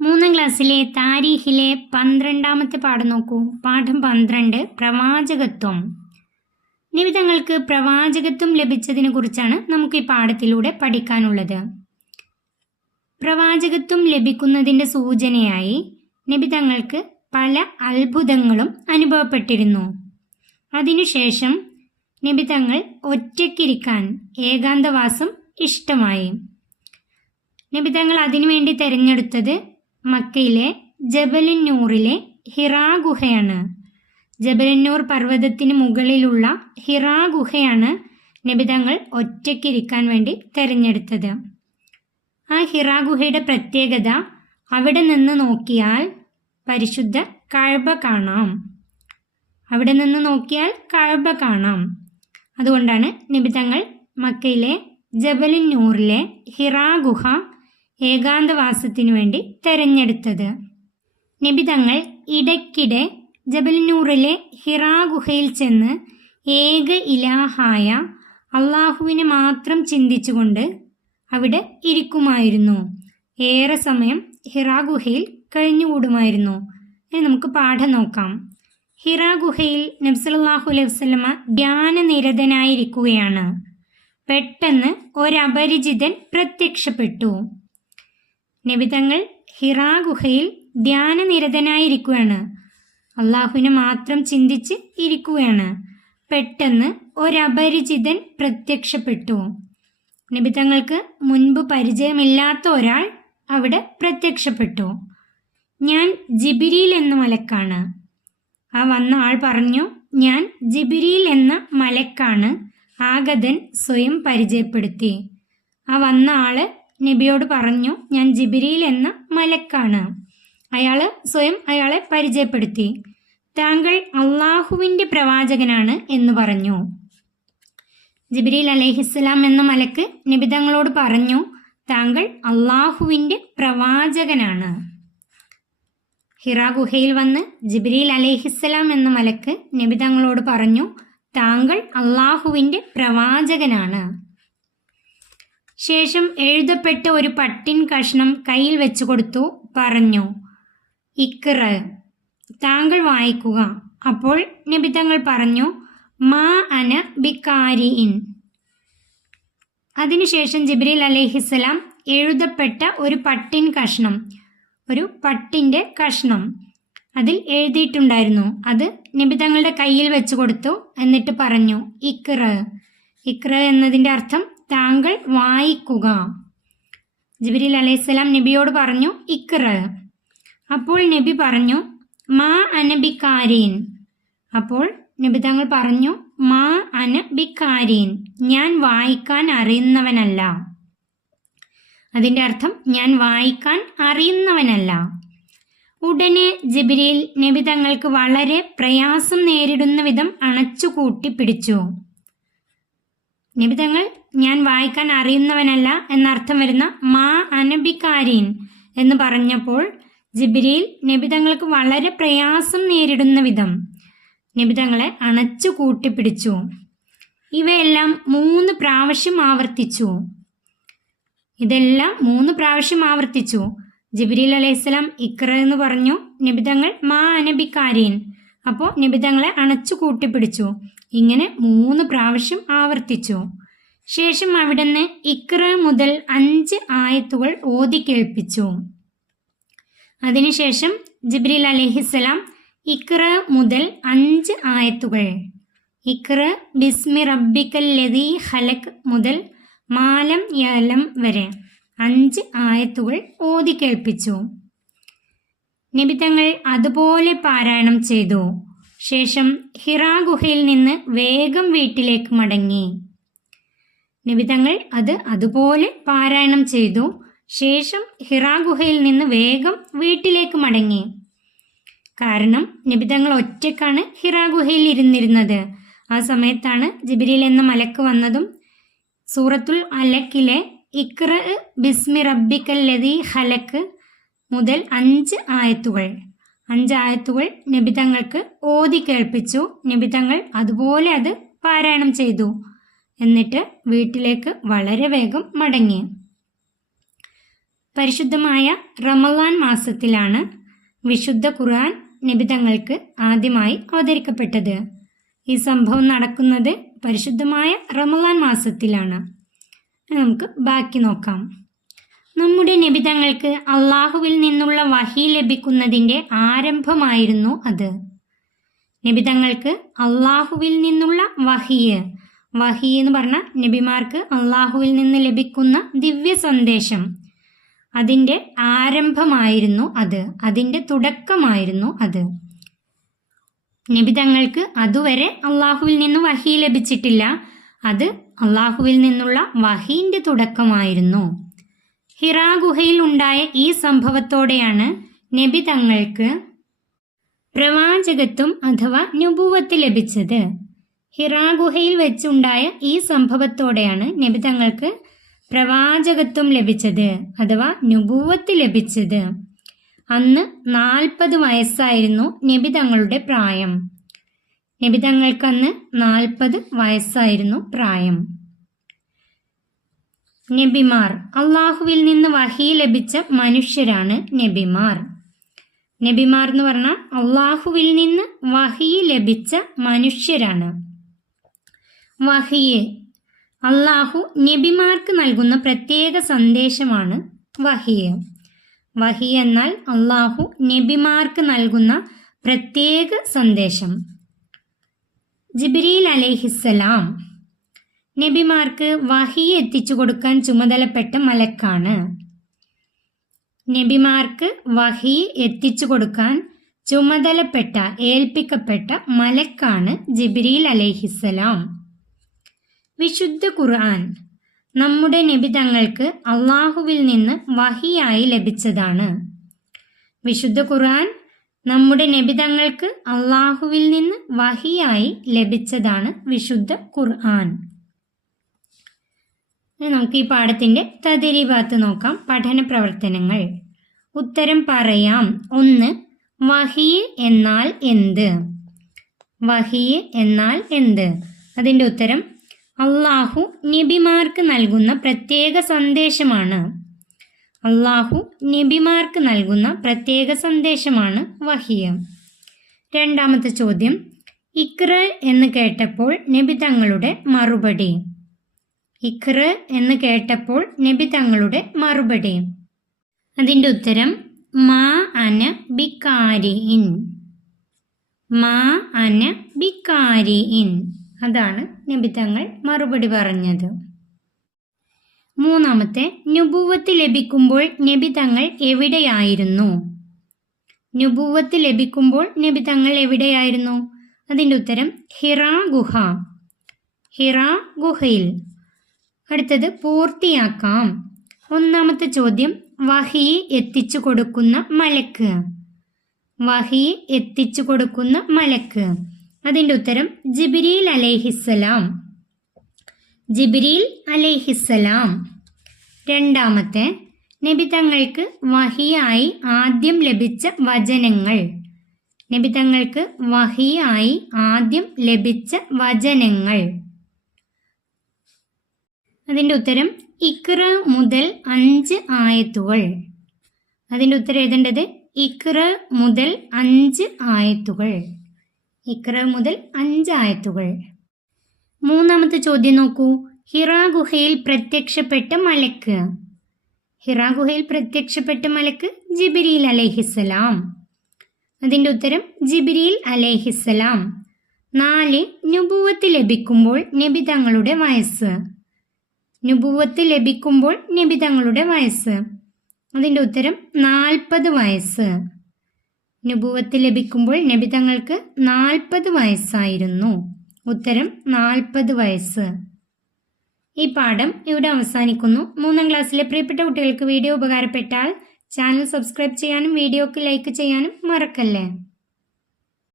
മൂന്നാം ക്ലാസ്സിലെ താരീഖിലെ 12ാമത്തെ പാഠം നോക്കൂ. പാഠം 12 പ്രവാചകത്വം. നിബിതങ്ങൾക്ക് പ്രവാചകത്വം ലഭിച്ചതിനെ കുറിച്ചാണ് നമുക്ക് ഈ പാഠത്തിലൂടെ പഠിക്കാനുള്ളത്. പ്രവാചകത്വം ലഭിക്കുന്നതിൻ്റെ സൂചനയായി നിബിതങ്ങൾക്ക് പല അത്ഭുതങ്ങളും അനുഭവപ്പെട്ടിരുന്നു. അതിനുശേഷം നിബിതങ്ങൾ ഒറ്റയ്ക്കിരിക്കാൻ ഏകാന്തവാസം ഇഷ്ടമായി. നിബിതങ്ങൾ അതിനുവേണ്ടി തിരഞ്ഞെടുത്തത് മക്കയിലെ ജബലുന്നൂറിലെ ഹിറാ ഗുഹയാണ്. ജബലുന്നൂർ പർവ്വതത്തിന് മുകളിലുള്ള ഹിറാ ഗുഹയാണ് നിബിതങ്ങൾ ഒറ്റയ്ക്കിരിക്കാൻ വേണ്ടി തിരഞ്ഞെടുത്തത്. ആ ഹിറാ ഗുഹയുടെ പ്രത്യേകത, അവിടെ നിന്ന് നോക്കിയാൽ പരിശുദ്ധ കഅബ കാണാം. അവിടെ നിന്ന് നോക്കിയാൽ കഅബ കാണാം. അതുകൊണ്ടാണ് നിബിതങ്ങൾ മക്കയിലെ ജബലുന്നൂറിലെ ഹിറാ ഗുഹ ഏകാന്തവാസത്തിനു വേണ്ടി തെരഞ്ഞെടുത്തത്. നിബിതങ്ങൾ ഇടയ്ക്കിടെ ജബലുന്നൂറിലെ ഹിറാ ഗുഹയിൽ ചെന്ന് ഏക ഇലാഹായ അള്ളാഹുവിനെ മാത്രം ചിന്തിച്ചുകൊണ്ട് അവിടെ ഇരിക്കുമായിരുന്നു. ഏറെ സമയം ഹിറാ ഗുഹയിൽ കഴിഞ്ഞുകൂടുമായിരുന്നു. ഇനി നമുക്ക് പാഠം നോക്കാം. ഹിറാ ഗുഹയിൽ നബി സല്ലല്ലാഹു അലൈഹി വസല്ലമ ധ്യാനനിരതനായിരിക്കുകയാണ്. പെട്ടെന്ന് ഒരപരിചിതൻ പ്രത്യക്ഷപ്പെട്ടു. നിബിതങ്ങൾ ഹിറാ ഗുഹയിൽ ധ്യാനനിരതനായിരിക്കുകയാണ്. അള്ളാഹുവിനെ മാത്രം ചിന്തിച്ച് ഇരിക്കുകയാണ്. പെട്ടെന്ന് ഒരപരിചിതൻ പ്രത്യക്ഷപ്പെട്ടു. നിബിതങ്ങൾക്ക് മുൻപ് പരിചയമില്ലാത്ത ഒരാൾ അവിടെ പ്രത്യക്ഷപ്പെട്ടു. ഞാൻ ജിബ്രീൽ എന്ന മലക്കാണ്. ആ വന്ന ആൾ പറഞ്ഞു, ഞാൻ ജിബ്രീൽ എന്ന മലക്കാണ്. ആഗതൻ സ്വയം പരിചയപ്പെടുത്തി. ആ വന്ന ആള് നബിയോട് പറഞ്ഞു, ഞാൻ ജിബ്രീൽ എന്ന മലക്കാണ്. അയാള് സ്വയം അയാളെ പരിചയപ്പെടുത്തി. താങ്കൾ അള്ളാഹുവിൻ്റെ പ്രവാചകനാണ് എന്ന് പറഞ്ഞു. ജിബ്രീൽ അലൈഹിസ്സലാം എന്ന മലക്ക് നിബിതങ്ങളോട് പറഞ്ഞു, താങ്കൾ അള്ളാഹുവിൻ്റെ പ്രവാചകനാണ്. ഹിറാ ഗുഹയിൽ വന്ന് ജിബ്രീൽ അലൈഹിസ്സലാം എന്ന മലക്ക് നിബിതങ്ങളോട് പറഞ്ഞു, താങ്കൾ അള്ളാഹുവിൻ്റെ പ്രവാചകനാണ്. ശേഷം എഴുതപ്പെട്ട ഒരു പട്ടിൻ കഷ്ണം കയ്യിൽ വെച്ചു കൊടുത്തു. പറഞ്ഞു, ഇഖ്റ, താങ്കൾ വായിക്കുക. അപ്പോൾ നിബിതങ്ങൾ പറഞ്ഞു, മാ അന ബിക്കാരിഇൻ. അതിനുശേഷം ജിബ്രീൽ അലൈഹിസ്സലാം എഴുതപ്പെട്ട ഒരു പട്ടിൻ കഷ്ണം, ഒരു പട്ടിൻ്റെ കഷ്ണം അതിൽ എഴുതിയിട്ടുണ്ടായിരുന്നു. അത് നിബിതങ്ങളുടെ കയ്യിൽ വെച്ചു കൊടുത്തു. എന്നിട്ട് പറഞ്ഞു, ഇഖ്റ. ഇഖ്റ എന്നതിൻ്റെ അർത്ഥം താങ്കൾ വായിക്കുക. ജിബ്രീൽ അലൈഹിസ്സലാം നബിയോട് പറഞ്ഞു, ഇഖ്റ. അപ്പോൾ നബി പറഞ്ഞു, മാ അന ബിക്കാരീൻ. അപ്പോൾ നബി തങ്ങൾ പറഞ്ഞു, മാ അന ബിക്കാരീൻ, ഞാൻ വായിക്കാൻ അറിയുന്നവനല്ല. അതിൻ്റെ അർത്ഥം ഞാൻ വായിക്കാൻ അറിയുന്നവനല്ല. ഉടനെ ജിബ്രീൽ നബി തങ്ങൾക്ക് വളരെ പ്രയാസം നേരിടുന്ന വിധം അണച്ചുകൂട്ടി പിടിച്ചു. നബി തങ്ങൾ ഞാൻ വായിക്കാൻ അറിയുന്നവനല്ല എന്നർത്ഥം വരുന്ന മാ അനബിക്കാരീൻ എന്ന് പറഞ്ഞപ്പോൾ ജിബ്രീൽ നബി തങ്ങൾക്ക് വളരെ പ്രയാസം നേരിടുന്ന വിധം നബി തങ്ങളെ അണച്ചു കൂട്ടിപ്പിടിച്ചു. ഇവയെല്ലാം 3 പ്രാവശ്യം ആവർത്തിച്ചു. ഇതെല്ലാം 3 പ്രാവശ്യം ആവർത്തിച്ചു. ജിബ്രീൽ അലൈഹിസ്സലാം ഇഖ്റ എന്ന് പറഞ്ഞു. നബി തങ്ങൾ മാ അനബിക്കാരീൻ. അപ്പോൾ നബി തങ്ങളെ അണച്ചു കൂട്ടിപ്പിടിച്ചു. ഇങ്ങനെ 3 പ്രാവശ്യം ആവർത്തിച്ചു. ശേഷം അവിടുന്ന് ഇഖ്റ മുതൽ 5 ആയത്തുകൾ ഓതി കേൾപ്പിച്ചു. അതിനുശേഷം ജിബ്രീൽ അലൈഹിസ്സലാം ഇഖ്റ മുതൽ 5 ആയത്തുകൾ, ഇഖ്റ ബിസ്മി റബ്ബിക്കൽ ലദീ ഖലഖ് മുതൽ മാലം യലം വരെ 5 ആയത്തുകൾ ഓതി കേൾപ്പിച്ചു. നബി തങ്ങൾ അതുപോലെ പാരായണം ചെയ്തു. ശേഷം ഹിറാ ഗുഹയിൽ നിന്ന് വേഗം വീട്ടിലേക്ക് മടങ്ങി. നബി തങ്ങൾ അതുപോലെ പാരായണം ചെയ്തു. ശേഷം ഹിറാ ഗുഹയിൽ നിന്ന് വേഗം വീട്ടിലേക്ക് മടങ്ങി. കാരണം നബി തങ്ങൾ ഒറ്റയ്ക്കാണ് ഹിറാ ഗുഹയിൽ ഇരുന്നിരുന്നത്. ആ സമയത്താണ് ജിബ്രീൽ എന്ന മലക്ക് വന്നതും സൂറത്തുൽ അലക്കിലെ ഇഖ്റ ബിസ്മി റബ്ബിക്കൽ ലദീ ഖലഖ് മുതൽ 5 ആയത്തുകൾ നബി തങ്ങൾക്ക് ഓതി കേൾപ്പിച്ചു. നബി തങ്ങൾ അതുപോലെ അത് പാരായണം ചെയ്തു. എന്നിട്ട് വീട്ടിലേക്ക് വളരെ വേഗം മടങ്ങി. പരിശുദ്ധമായ റമളാൻ മാസത്തിലാണ് വിശുദ്ധ ഖുർആൻ നബി തങ്ങൾക്ക് ആദ്യമായി അവതരിക്കപ്പെട്ടത്. ഈ സംഭവം നടക്കുന്നത് പരിശുദ്ധമായ റമളാൻ മാസത്തിലാണ്. നമുക്ക് ബാക്കി നോക്കാം. നമ്മുടെ നബി തങ്ങൾക്ക് അള്ളാഹുവിൽ നിന്നുള്ള വഹി ലഭിക്കുന്നതിൻ്റെ ആരംഭമായിരുന്നു അത്. നബി തങ്ങൾക്ക് അള്ളാഹുവിൽ നിന്നുള്ള വഹി എന്ന് പറഞ്ഞാൽ നബിമാർക്ക് അള്ളാഹുവിൽ നിന്ന് ലഭിക്കുന്ന ദിവ്യ സന്ദേശം, അതിൻ്റെ ആരംഭമായിരുന്നു അത്, അതിൻ്റെ തുടക്കമായിരുന്നു അത്. നബി തങ്ങൾക്ക് അതുവരെ അള്ളാഹുവിൽ നിന്ന് വഹി ലഭിച്ചിട്ടില്ല. അത് അള്ളാഹുവിൽ നിന്നുള്ള വഹീൻ്റെ തുടക്കമായിരുന്നു. ഹിറാ ഗുഹയിൽ ഉണ്ടായ ഈ സംഭവത്തോടെയാണ് നബി തങ്ങൾക്ക് പ്രവാചകത്വം അഥവാ നുബുവത്ത് ലഭിച്ചത്. ഹിറാ ഗുഹയിൽ വെച്ചുണ്ടായ ഈ സംഭവത്തോടെയാണ് നബി തങ്ങൾക്ക് പ്രവാചകത്വം ലഭിച്ചത് അഥവാ നുബുവത്ത് ലഭിച്ചത്. അന്ന് 40 വയസ്സായിരുന്നു നബി തങ്ങളുടെ പ്രായം. നബി തങ്ങൾക്ക് അന്ന് 40 വയസ്സായിരുന്നു പ്രായം. നബിമാർ, അള്ളാഹുവിൽ നിന്ന് വഹി ലഭിച്ച മനുഷ്യരാണ് നബിമാർ. നബിമാർ എന്ന് പറഞ്ഞാൽ അള്ളാഹുവിൽ നിന്ന് വഹി ലഭിച്ച മനുഷ്യരാണ്. വഹി അള്ളാഹു നബിമാർക്ക് നൽകുന്ന പ്രത്യേക സന്ദേശമാണ് വഹി. വഹി എന്നാൽ അള്ളാഹു നബിമാർക്ക് നൽകുന്ന പ്രത്യേക സന്ദേശം. ജിബ്രീൽ അലൈഹിസ്സലാം നബിമാർക്ക് വഹി എത്തിച്ചു കൊടുക്കാൻ ചുമതലപ്പെട്ട മലക്കാണ്. നബിമാർക്ക് വഹി എത്തിച്ചു കൊടുക്കാൻ ചുമതലപ്പെട്ട ഏൽപ്പിക്കപ്പെട്ട മലക്കാണ് ജിബ്രീൽ അലൈഹിസ്സലാം. വിശുദ്ധ ഖുർആൻ നമ്മുടെ നബി തങ്ങൾക്ക് അള്ളാഹുവിൽ നിന്ന് വഹിയായി ലഭിച്ചതാണ്. വിശുദ്ധ ഖുർആൻ നമ്മുടെ നബി തങ്ങൾക്ക് അള്ളാഹുവിൽ നിന്ന് വഹിയായി ലഭിച്ചതാണ് വിശുദ്ധ ഖുർആൻ. നമുക്ക് ഈ പാഠത്തിന്റെ തദ്രീബാത്ത് നോക്കാം. പഠന പ്രവർത്തനങ്ങൾ. ഉത്തരം പറയാം. 1. വഹി എന്നാൽ എന്ത്? വഹി എന്നാൽ എന്ത്? അതിന്റെ ഉത്തരം അള്ളാഹു നബിമാർക്ക് നൽകുന്ന പ്രത്യേക സന്ദേശമാണ്. അള്ളാഹു നബിമാർക്ക് നൽകുന്ന പ്രത്യേക സന്ദേശമാണ് വഹി. രണ്ടാമത്തെ ചോദ്യം, ഇഖ്റ എന്ന് കേട്ടപ്പോൾ നബി തങ്ങളുടെ മറുപടി. ഇഖ്റ എന്ന് കേട്ടപ്പോൾ നബി തങ്ങളുടെ മറുപടി. അതിൻ്റെ ഉത്തരം മാ അന ബിക്കാരിഇൻ. മാ അന ബിക്കാരിഇൻ. അതാണ് നബി തങ്ങൾ മറുപടി പറഞ്ഞത്. മൂന്നാമത്തെ, നുബുവത്ത് ലഭിക്കുമ്പോൾ നബി തങ്ങൾ എവിടെയായിരുന്നു? നുബുവത്ത് ലഭിക്കുമ്പോൾ നബി തങ്ങൾ എവിടെയായിരുന്നു? അതിൻ്റെ ഉത്തരം ഹിറാ ഗുഹ. ഹിറാ ഗുഹയിൽ. അടുത്തത് പൂർത്തിയാക്കാം. ഒന്നാമത്തെ ചോദ്യം, വഹി എത്തിച്ചു കൊടുക്കുന്ന മലക്ക്. വഹി എത്തിച്ചു കൊടുക്കുന്ന മലക്ക്. അതിൻ്റെ ഉത്തരം ജിബ്രീൽ അലൈഹിസ്സലാം. ജിബ്രീൽ അലൈഹിസ്സലാം. രണ്ടാമത്തെ, നബി തങ്ങൾക്ക് വഹിയായി ആദ്യം ലഭിച്ച വചനങ്ങൾ. നബി തങ്ങൾക്ക് വഹിയായി ആദ്യം ലഭിച്ച വചനങ്ങൾ. അതിൻ്റെ ഉത്തരം ഇഖ്റ മുതൽ 5 ആയത്തുകൾ. അതിൻ്റെ ഉത്തരം എഴുതേണ്ടത് ഇഖ്റ മുതൽ 5 ആയത്തുകൾ. ഇഖ്റ മുതൽ 5 ആയത്തുകൾ. മൂന്നാമത്തെ ചോദ്യം നോക്കൂ. ഹിറാ ഗുഹയിൽ പ്രത്യക്ഷപ്പെട്ട മലക്ക്. ഹിറാ ഗുഹയിൽ പ്രത്യക്ഷപ്പെട്ട മലക്ക് ജിബ്രീൽ അലൈഹിസ്സലാം. അതിൻ്റെ ഉത്തരം ജിബ്രീൽ അലൈഹിസ്സലാം. 4. നുബുവത്ത് ലഭിക്കുമ്പോൾ നബി തങ്ങളുടെ വയസ്സ്. നുബുവത്ത് ലഭിക്കുമ്പോൾ നബി തങ്ങളുടെ വയസ്സ്. അതിൻ്റെ ഉത്തരം 40 വയസ്സ്. നുബുവത്ത് ലഭിക്കുമ്പോൾ നബി തങ്ങൾക്ക് 40 വയസ്സായിരുന്നു. ഉത്തരം 40 വയസ്സ്. ഈ പാഠം ഇവിടെ അവസാനിക്കുന്നു. 3ാം ക്ലാസ്സിലെ പ്രിയപ്പെട്ട കുട്ടികൾക്ക് വീഡിയോ ഉപകാരപ്പെട്ടാൽ ചാനൽ സബ്സ്ക്രൈബ് ചെയ്യാനും വീഡിയോക്ക് ലൈക്ക് ചെയ്യാനും മറക്കല്ലേ.